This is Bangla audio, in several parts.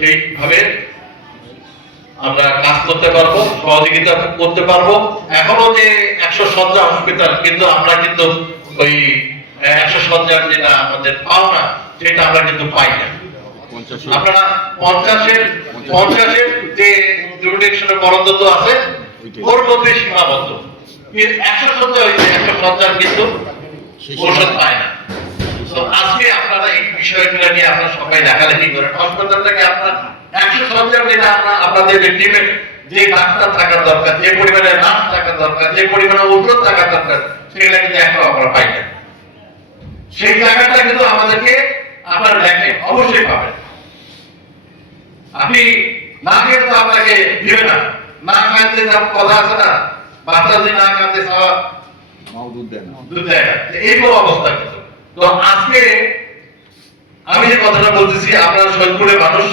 সেইভাবে আমরা কাজ করতে পারবো, সহযোগিতা করতে পারবো। এখনো যে 100 শয্যা হসপিটাল, কিন্তু আমরা কিন্তু ওই 100 শয্যার যেটা আমাদের পাওনা সেটা আমরা কিন্তু পাই না। আপনারা 50-এর যে জুরিডিকশনের বরাদ্দ তো আছে ওর মধ্যে সীমাবদ্ধ। 100 শয্যা হয়েছে, 100 শয্যার কিন্তু ওষুধ পায় না। তো আজকে আপনারা এই বিষয়গুলো নিয়ে আপনারা সবাই লেখালেখি করেন। হাসপাতালটাকে আপনার 100 শয্যার যেটা আপনাদের টিমের যে ডাক্তার থাকার দরকার, যে পরিমাণে নার্স থাকার দরকার, যে পরিমাণে ওষুধ থাকার দরকার, সেগুলো কিন্তু এখনো আমরা পাই না। সেই জায়গাটা কিন্তু আমাদেরকে আপনার লেখে অবশ্যই পাবেন। আপনি না খেয়ে তো আপনাকে দিবে না, না খাইতে যা কথা আছে না, বাচ্চা যদি না খাইতে খাওয়া দুধ দেয় না, এইরকম অবস্থা কিন্তু। তো আজকে আমি যে কথাটা বলতেছি, আপনারা সৈয়দপুরের মানুষ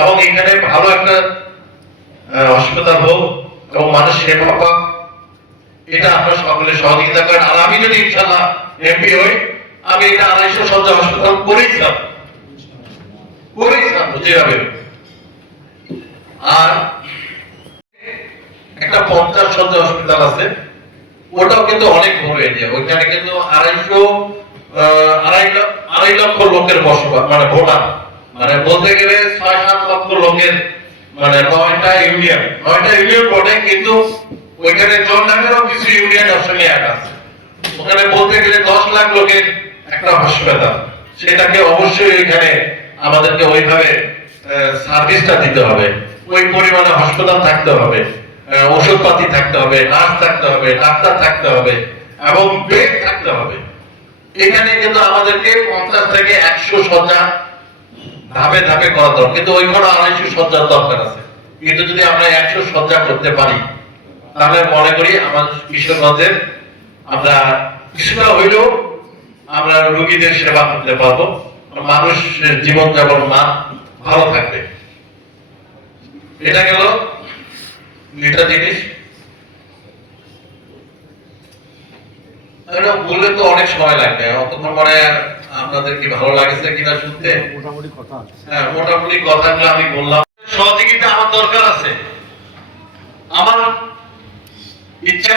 এবং এখানে ভালো একটা হাসপাতাল হোক এবং মানুষ সেবা পাক, এটা আপনারা সকলে সহযোগিতা করেন। আর আমি যদি ইনশাআল্লাহ এমপি হই, আমি এটা 250 শয্যা হাসপাতাল করেছিলাম যেভাবে। আর একটা 50 শয্যা হসপিটাল আছে, ওটাও কিন্তু অনেক বড় এরিয়া। ওইখানে কিন্তু 2.5 লক্ষ লোকের বসবাস, মানে ভোটার, মানে বলতে গেলে 6-7 লক্ষ লোকের, মানে 9টা ইউনিয়ন পড়ে, কিন্তু ওইখানে জনসংখ্যারও কিছু ইউনিয়নের সঙ্গে অ্যাড আছে। ওখানে বলতে গেলে 10 লাখ লোকের একটা হাসপাতাল, সেটাকে অবশ্যই এখানে আমাদেরকে ওইভাবে সার্ভিসটা দিতে হবে। ওই পরিমাণে হাসপাতাল থাকতে হবে, ওষুধপাতি থাকতে হবে, নার্স থাকতে হবে, ডাক্তার থাকতে হবে এবং বেড থাকতে হবে। এখানে কিন্তু আমাদেরকে 50 থেকে 100 শয্যা ধাপে ধাপে করা দরকার, কিন্তু ওইখানে 250 শয্যার দরকার আছে। কিন্তু যদি আমরা 100 শয্যা করতে পারি, তাহলে মনে করি আমাদের কিশোরগঞ্জের আমরা কিছুটা হইলেও আমরা রোগীদের সেবা করতে পারবো, মানুষের জীবনযাপন মান ভালো থাকবে। এটা গেল এটা জিনিস। বললে তো অনেক সময় লাগবে, অতক্ষণ পরে আপনাদের কি ভালো লাগছে কিনা শুনতে? মোটামুটি কথা, হ্যাঁ মোটামুটি কথাগুলো আমি বললাম। সহযোগিতা আমার দরকার আছে। আমার ইচ্ছা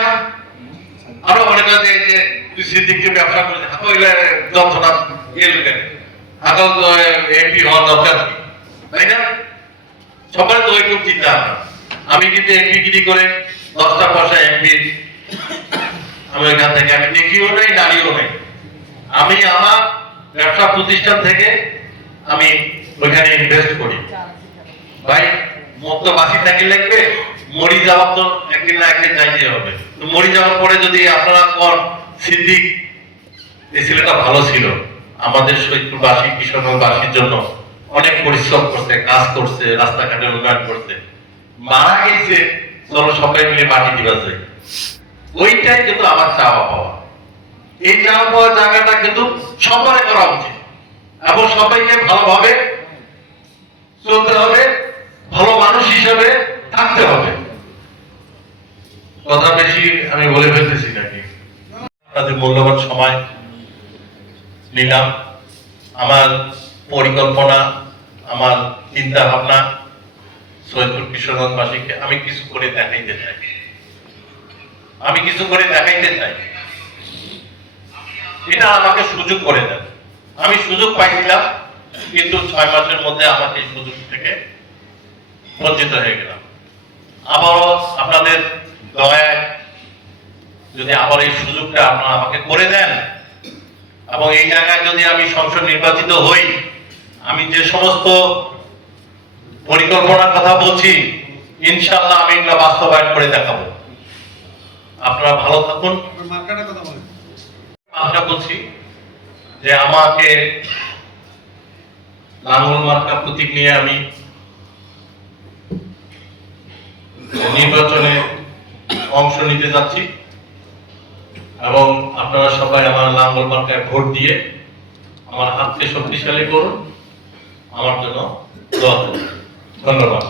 আরো অনেক আছে যে তুই সিদ্দিককে ব্যবসা করে হইলে যন্ত্রণা গেল কেন, এখন তো এমপি হওয়ার দরকার, তাই না? সবার তো ওইরকম চিন্তা। আমি কিন্তু এমপি গিরি করে 10টা পয়সা এমপি আমি এখান থেকে আমি দেখিও নাই, নাড়িও নাই। আমি আমার ব্যবসা প্রতিষ্ঠান থেকে আমি ওইখানে ইনভেস্ট করি। ভাই মুক্ত বাসি থাকি লাগবে, মরি যাওয়ার তো একদিন না একদিন যাইতে হবে। তো মরি যাওয়ার পরে যদি আপনারা কোন সিদ্দিক এই ছেলেটা ভালো ছিল, আমাদের সৈয়দপুরবাসী কিশোরগঞ্জবাসীর জন্য অনেক পরিশ্রম করছে, কাজ করছে, রাস্তাঘাটে উন্নয়ন করছে, মারা গেছে, চলো সবাই মিলে মাটি দিবা যায়, ওইটাই কিন্তু আমার চাওয়া পাওয়া। এই চাওয়া পাওয়া জায়গাটা কিন্তু সবাই করা উচিত এবং সবাইকে ভালোভাবে চলতে হবে, ভালো মানুষ হিসেবে থাকতে হবে। কথা বেশি আমি বলে ফেলতেছি নাকি? আপনাদের মূল্যবান সময় নিলাম। আমার পরিকল্পনা, আমার চিন্তা ভাবনা সৈয়দপুর কিশোরগঞ্জবাসীকে আমি কিছু করে দেখাইতে চাই। এটা আমাকে সুযোগ করে দেন। আমি সুযোগ পাইছিলাম, কিন্তু 6 মাসের মধ্যে আমাকে এই সুযোগ থেকে বঞ্চিত হয়ে গেলাম। আবারও আপনাদের দয়ায় যদি আবার এই সুযোগটা আপনারা আমাকে করে দেন এবং এই জায়গায় যদি আমি সংসদ নির্বাচিত হই, আমি যে সমস্ত পরিকল্পনার কথা বলছি ইনশাআল্লাহ আমি এগুলো বাস্তবায়ন করে দেখাবো। আপনারা ভালো থাকুন। আশা করছি যে আমাকে লাঙ্গল মার্কা প্রতীক নিয়ে আমি নির্বাচনে অংশ নিতে যাচ্ছি এবং আপনারা সবাই আমার লাঙ্গল মার্কায় ভোট দিয়ে আমার হাতকে শক্তিশালী করুন, আমার জন্য দোয়া করুন। ধন্যবাদ।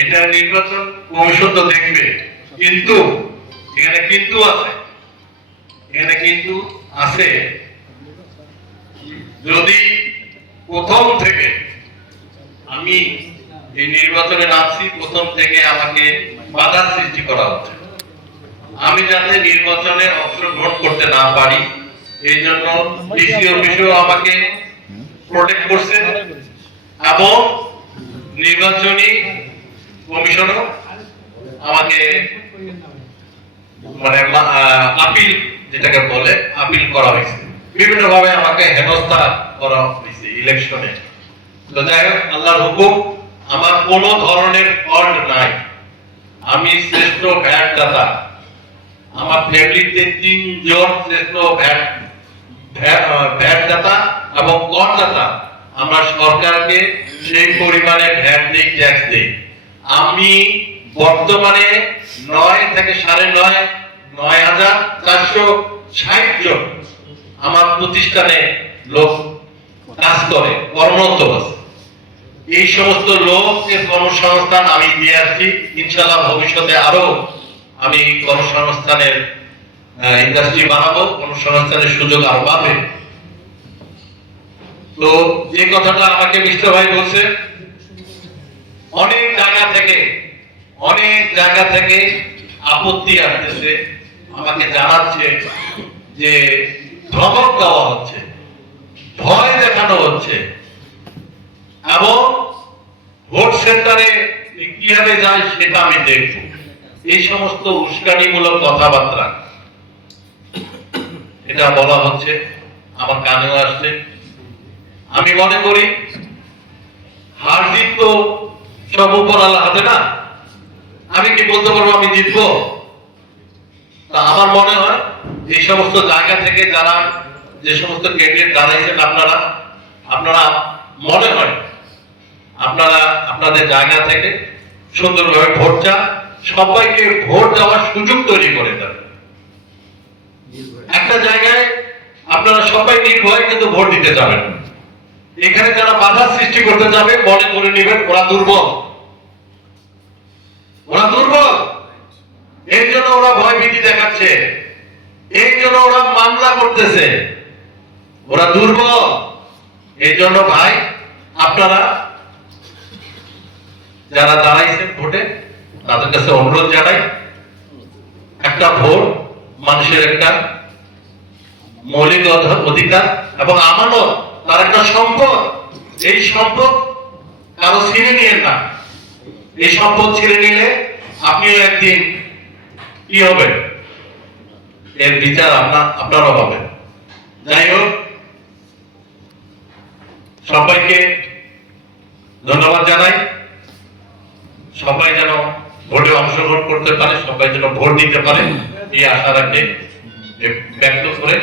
এটা নির্বাচন কমিশন তো দেখবে, কিন্তু এখানে কিন্তু আছে, যদি প্রথম থেকে আমি এই নির্বাচনে নামছি, প্রথম থেকে আমাকে বাধা সৃষ্টি করা হচ্ছে। আমি যাতে নির্বাচনে অংশগ্রহণ করতে না পারি এই জন্য ডিসি অফিসও আমাকে প্রোটেক্ট করছে এবং নির্বাচনী কমিশনও আমাকে মানে আপিল যেটাকে বলে আপিল করা হয়েছে, বিভিন্ন ভাবে আমাকে হেনস্থা করা হয়েছে ইলেকশনে। তো যাই হোক, আল্লাহর হুকুম, আমার কোনো ধরনের ফল্ট নাই। আমি শ্রেষ্ঠ ভ্যাট দাতা, আমার ফ্যামিলিতে 3 জন শ্রেষ্ঠ ভ্যাট দাতা এবং করদাতা। আমরা সরকারকে সেই পরিমাণে ভ্যাট দিই, ট্যাক্স দিই। আমি বর্তমানে 9 থেকে 9.5 9,460 জন আমার প্রতিষ্ঠানে লোক কাজ করে, কর্মরত আছে। এই সমস্ত লোকের কর্মসংস্থান আমি দিয়ে আসছি। ইনশাআল্লাহ ভবিষ্যতে আরো আমি কর্মসংস্থানের ইন্ডাস্ট্রি বানাবো, কর্মসংস্থানের সুযোগ আরো পাবে। তো যে কথাটা আমাকে মিস্টার ভাই বলছে, অনেক জায়গা থেকে আপত্তি আসতেছে, আমাকে জানাচ্ছে যে ধমক দেওয়া হচ্ছে, ভয় দেখানো হচ্ছে এবং ভোট সেন্টারে কিভাবে যায় সেটা আমি দেখব। এই সমস্ত উস্কানিমূলক কথাবার্তা এটা বলা হচ্ছে, আমার কানেও আসছে। আমি মনে করি হার জিত তো সব উপর আল্লাহ হাতে না। আমি কি বলতে পারবো আমি জিতবো? তা আমার মনে হয় এই সমস্ত জায়গা থেকে যারা যে সমস্ত ক্যান্ডিডেট দাঁড়াইছেন, আপনারা মনে হয় আপনারা আপনাদের জায়গা থেকে সুন্দরভাবে ভোট চান, সবাইকে ভোট দেওয়ার সুযোগ তৈরি করে দেন। একটা জায়গায় আপনারা সবাই নির্ভয়ে কিন্তু ভোট দিতে যাবেন। এখানে যারা বাধা সৃষ্টি করতে যাবে মনে করে নেবেন ওরা দুর্বল, এই জন্য ওরা ভয় ভীতি দেখাচ্ছে, এই জন্য ওরা মামলা করতেছে, ওরা দুর্বল। এই জন্য ভাই, আপনারা যারা দাঁড়াইছেন ভোটে তাদের কাছে অনুরোধ জানাই, একটা ভোট মানুষের একটা মৌলিক অধিকার এবং আমানত, তার একটা সম্পদ। এই সম্পদ কারো ছিনে নিয়েন না। এই সম্পদ ছিনে নিলে আপনিও একদিন কি হবে, এর বিচার আপনারও হবে। যাই হোক, সবাইকে ধন্যবাদ জানাই। সবাই যেন ভোটে অংশগ্রহণ করতে পারে, সবাই যেন ভোট দিতে পারে, এই আশা রাখে ব্যক্ত করে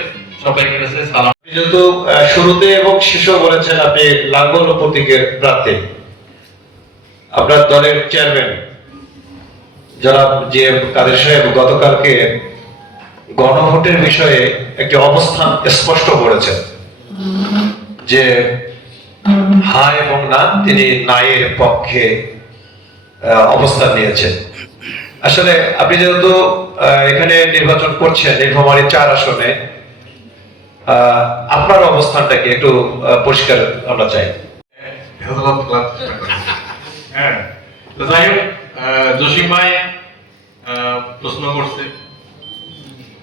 সবাইকে কাছে সালাম। যেহেতু শুরুতে এবং শেষও বলেছেন আপনি লাঙ্গল প্রতীকের প্রার্থী, আপনার দলের চেয়ারম্যান যারা যে কাদের সাহেব গতকালকে গণভোটের বিষয়ে একটি অবস্থান স্পষ্ট করেছেন যে হা এবং না, তিনি নায়ের পক্ষে অবস্থান নিয়েছেন। আসলে আপনি যেহেতু এখানে নির্বাচন করছেন নীলফামারী 4 আসনে, আপনার অবস্থানটা কি একটু পরিষ্কার আমরা চাই। হ্যাঁ, তো যাই হোক, জসিম ভাই প্রশ্ন করছে,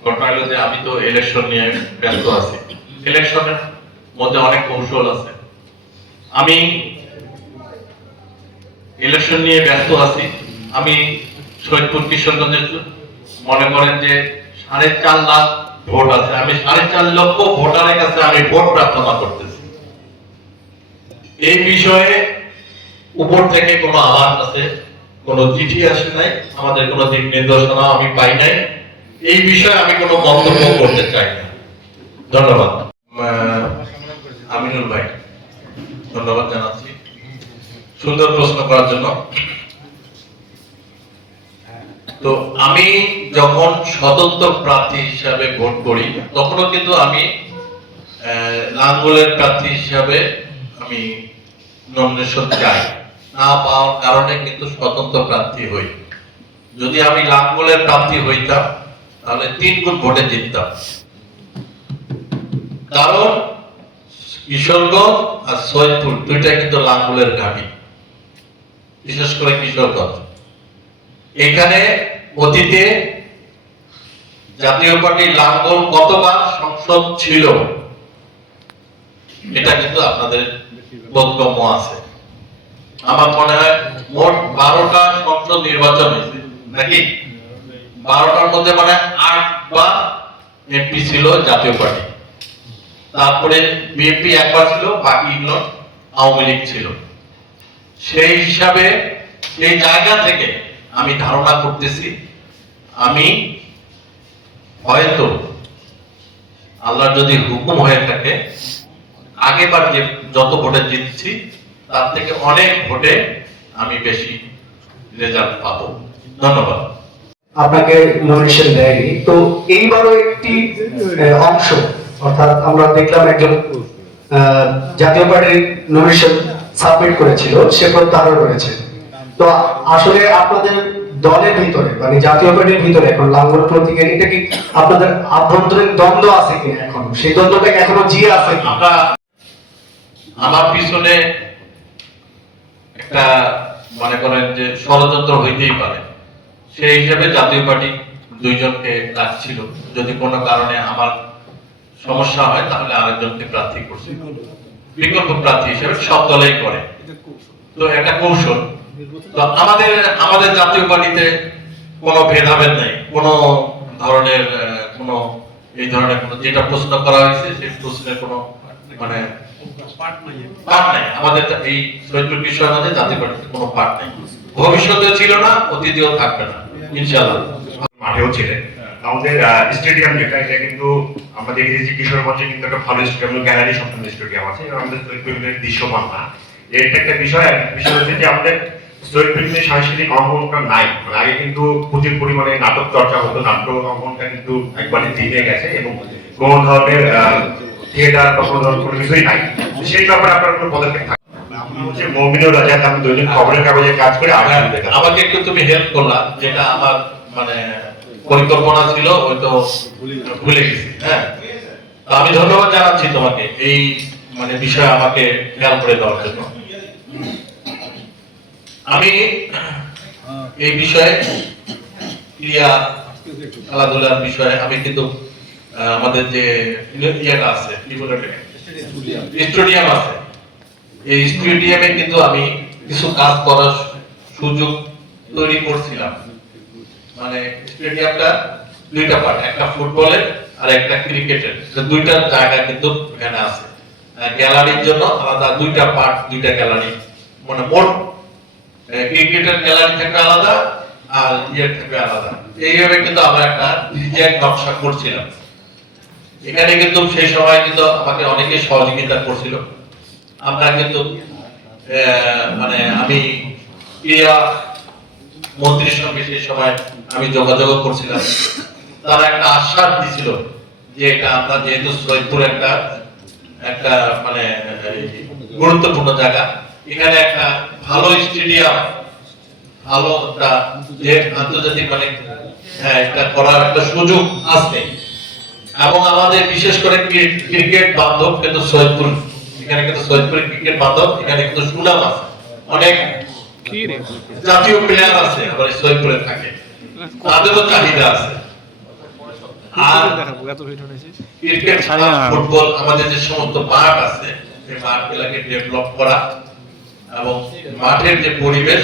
ঘটনা হলো যে আমি তো ইলেকশন নিয়ে ব্যস্ত আছি। ইলেকশনের মধ্যে অনেক কৌশল আছে। আমি ইলেকশন নিয়ে ব্যস্ত আছি। আমি সৈয়দপুর কিশোরগঞ্জে মনে করেন যে 4.5 লাখ ভোট আছে। আমি 4.5 লক্ষ ভোটারের কাছে আমি ভোট প্রার্থনা করতেছি। এই বিষয়ে উপর থেকে কোনো আমার কাছে কোনো চিঠি আসে নাই, আমাদের কোনো দিক নির্দেশনা আমি পাই নাই। এই বিষয়ে আমি কোনো মন্তব্য করতে চাই না। ধন্যবাদ। আমিনুল ভাই, ধন্যবাদ জানাচ্ছি সুন্দর প্রশ্ন করার জন্য। তো আমি যখন স্বতন্ত্র প্রার্থী হিসাবে ভোট করি তখনও কিন্তু আমি লাঙ্গলের প্রার্থী হিসাবে আমি নমিনেশন চাই, না পাওয়ার কারণে কিন্তু স্বতন্ত্র প্রার্থী হই। যদি আমি লাঙ্গলের প্রার্থী হইতাম তাহলে 3 গুণ ভোটে জিততাম। কারণ কিশোরগঞ্জ আর সৈয়দপুর দুইটা কিন্তু লাঙ্গলের ঘাঁটি। বিশেষ করে কিশোরগঞ্জ। এখানে অতীতে জাতীয় পার্টি লাঙ্গল কতবার সংসদ ছিল এটা কিন্তু আপনাদের বোধগম্য আছে। আমার মনে হয় মোট 12টা সংসদ নির্বাচন হয়েছে নাকি, 12টার মধ্যে মানে 8বার এমপি ছিল জাতীয় পার্টি, তারপরে বিএনপি একবার ছিল, বাকিগুলো আওয়ামী লীগ ছিল। সেই হিসাবে সেই জায়গা থেকে আমি ধারণা করতেছি, আমি হয়তো আল্লাহর যদি হুকুম হয়ে থাকে আগেবার যে যত ভোটে জিতছি তার থেকে অনেক ভোটে আমি বেশি রেজাল্ট পাবো। ধন্যবাদ। আপনাকে নমিনেশন দেয়নি, তো এইবারও একটি অংশ, অর্থাৎ আমরা দেখলাম একজন জাতীয় পার্টির নমিনেশন সাবমিট করেছিল, সে প্রত্যাহার করেছে। তো আসলে আপনাদের দলের ভিতরে মানে জাতীয় পার্টির ভিতরে এখন লাঙ্গল প্রতীকের এটা কি আপনাদের আভ্যন্তরীণ দ্বন্দ্ব আছে কিনা, এখন সেই দ্বন্দ্বটা এখনো জিয়ে আছে কি? আমরা আমার পিছনে একটা মনে করেন যে ষড়যন্ত্র হইতেই পারে, সেই হিসাবে জাতীয় পার্টি দুইজনকে ডাকছিল, যদি কোনো কারণে আমার সমস্যা হয় তাহলে আরেকজনকে প্রার্থী করছি, বিকল্প প্রার্থী হিসেবে সব দলেই করে। তো একটা কৌশল। তো আমাদের জাতীয় পার্টিতে কোনো ভেদাভেদ নেই, কোনো ধরনের কোনো এই ধরনের কোনো যেটা প্রশ্ন করা হয়েছে সেই প্রশ্নের কোনো মানে পার্ট নাই। আমাদের এই সৈয়দপুর বিষয়ের মধ্যে জাতীয় পার্টিতে কোনো পার্ট নেই, ভবিষ্যতে ছিল না, অতীতেও থাকবে না ইনশাআল্লাহ। মাঠেও ছিলেন আমাদের স্টেডিয়াম যেটা, এটা কিন্তু আমরা দেখেছি যে কিশোরগঞ্জে কিন্তু একটা ভালো স্টেডিয়াম, গ্যালারি সম্পন্ন স্টেডিয়াম আছে, এবং আমাদের সৈয়দপুরের দৃশ্যমান না। এটা একটা বিষয়। বিষয় হচ্ছে যে আমাদের সৈয়দপুরে সাংস্কৃতিক অঙ্গনটা নাই। মানে আগে কিন্তু প্রচুর পরিমাণে নাটক চর্চা হতো, নাট্য অঙ্গনটা কিন্তু একবারে দিনে গেছে, এবং কোনো ধরনের থিয়েটার বা কোনো ধরনের কোনো কিছুই নাই। সেই ব্যাপারে আপনার কোনো পদক্ষেপ থাকে? আমরা হচ্ছে মমিনুর রাজা, আমি দৈনিক খবরের কাগজে কাজ করে আমাকে একটু তুমি হেল্প করলা, যেটা আমার মানে পরিকল্পনা ছিল হয়তো ভুলে গেছি। হ্যাঁ, তো আমি ধন্যবাদ জানাচ্ছি তোমাকে এই মানে বিষয়ে আমাকে খেয়াল করে দেওয়ার জন্য। আমি এই বিষয়ে ক্রিয়া খেলাধুলার বিষয়ে আমি কিন্তু আমাদের যে ইয়েটা আছে কি বলে স্টেডিয়াম আছে, এই স্টেডিয়ামে কিন্তু আমি কিছু কাজ করার সুযোগ তৈরি করছিলাম। মানে স্টেডিয়ামটা দুইটা পার্ট, একটা ফুটবলের আর একটা ক্রিকেটের, দুইটা জায়গা কিন্তু এখানে আছে। গ্যালারির জন্য আলাদা দুইটা পার্ট, দুইটা গ্যালারি, মানে মোট ক্রিকেটের গ্যালারি থাকবে আলাদা আর ইয়ের থাকবে আলাদা। এইভাবে কিন্তু আমরা একটা ডিজাইন নকশা করছিলাম। এখানে কিন্তু সেই সময় কিন্তু আমাকে অনেকে সহযোগিতা করছিল। আমরা কিন্তু মানে আমি ক্রীড়া মন্ত্রীর সঙ্গে সেই সময় আমি যোগাযোগ করছিলাম, তারা একটা আশ্বাস দিছিল যে এটা আমরা যেহেতু সৈয়দপুর একটা মানে গুরুত্বপূর্ণ জায়গা, এখানে একটা ভালো স্টেডিয়াম, ভালো একটা যে আন্তর্জাতিক মানে হ্যাঁ এটা করার একটা সুযোগ আছে। এবং আমাদের বিশেষ করে ক্রিকেট বান্ধব কিন্তু সৈয়দপুর, এখানে কিন্তু সৈয়দপুরের ক্রিকেট বান্ধব, এখানে কিন্তু সুনাম আছে, অনেক জাতীয় প্লেয়ার আছে আবার সৈয়দপুরে থাকে, তাদেরও চাহিদা আছে। আর ক্রিকেট, ফুটবল, আমাদের যে সমস্ত মাঠ আছে সেই মাঠগুলোকে ডেভেলপ করা এবং মাঠের যে পরিবেশ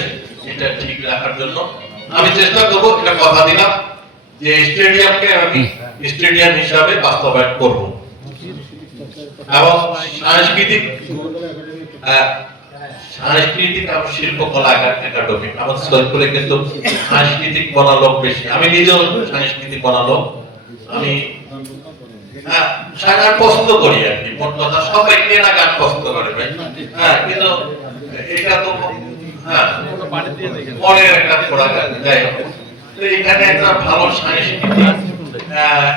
এটা ঠিক রাখার জন্য আমি চেষ্টা করব। এটা কথা দিলাম যে স্টেডিয়ামকে আমি স্টেডিয়াম হিসাবে বাস্তবায়ন করব। এবং সাংস্কৃতিক এবং শিল্পকলা একাডেমি আমাদের সৈয়দপুরে কিন্তু সাংস্কৃতিক বনালোক বেশি। আমি নিজেও সাংস্কৃতিক বনালোক, আমি গান পছন্দ করি আর কি। মোট কথা সবাই কেনা গান পছন্দ করে ভাই, হ্যাঁ, কিন্তু এটা তো মনের একটা খোড়া গান। যাই হোক, এখানে একটা ভালো সাংস্কৃতিক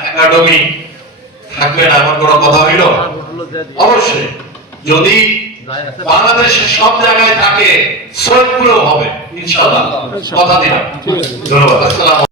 একাডেমি থাকবে না এমন কোনো কথা হইল? অবশ্যই যদি বাংলাদেশের সব জায়গায় থাকে সৈয়দপুরেও হবে ইনশাআল্লাহ, কথা দিলাম। ধন্যবাদ। আসসালাম।